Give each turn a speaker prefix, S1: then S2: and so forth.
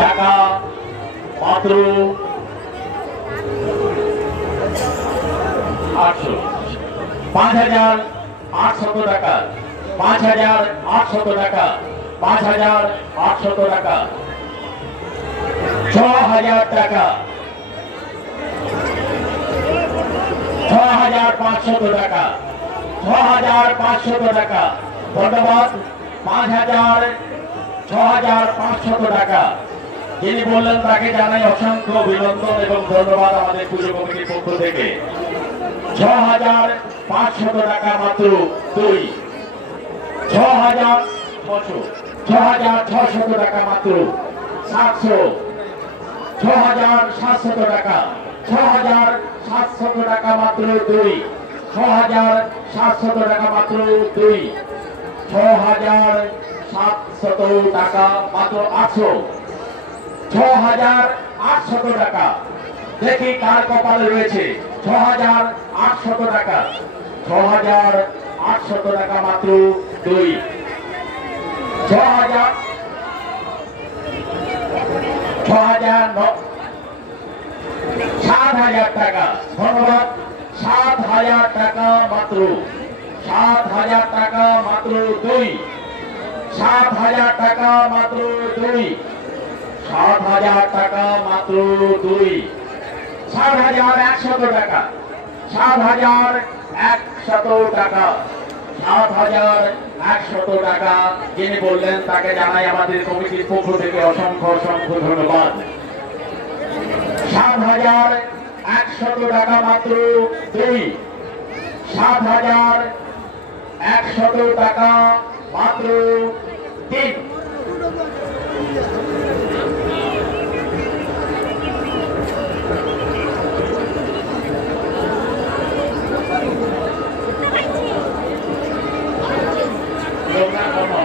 S1: টাকা মাত্র আটশো। পাঁচ হাজার আটশত টাকা। পাঁচ হাজার আটশত টাকা। পাঁচ হাজার আটশত টাকা। ছ হাজার টাকা। ছ হাজার পাঁচশত টাকা। ছ হাজার পাঁচশত টাকা। ধন্যবাদ। পাঁচ হাজার, ছ হাজার পাঁচশত টাকা। যিনি বললেন তাকে জানাই অসংখ্য অভিনন্দন এবং ধন্যবাদ আমাদের পুজো কমিটির পক্ষ থেকে। ছ হাজার পাঁচশত টাকা মাত্র দুই। ছ হাজার ছশো ছ হাজার ছশত টাকা মাত্র সাতশো। ছ হাজার সাতশত টাকা। ছ হাজার সাতশত টাকা মাত্র দুই। ছ হাজার সাতশত টাকা মাত্র দুই। ছ হাজার সাতশত টাকা মাত্র আটশো। ছ টাকা। দেখি কার কপালে রয়েছে। ছ হাজার আটশত টাকা। ছ হাজার আটশত টাকা মাত্র দুই। ছ হাজার ছ হাজার সাত হাজার টাকা। ধন্যবাদ। সাত হাজার টাকা মাত্র। সাত হাজার টাকা মাত্র দুই। সাত হাজার টাকা মাত্র দুই। সাত হাজার টাকা মাত্র দুই। সাত হাজার একশত টাকা। সাত হাজার একশত টাকা। সাত হাজার একশত টাকা যিনি বললেন, তাকে জানাই আমাদের কমিটির পক্ষ থেকে অসংখ্য অসংখ্য ধন্যবাদ। সাত হাজার একশত টাকা মাত্র দুই। সাত হাজার একশত টাকা মাত্র তিন।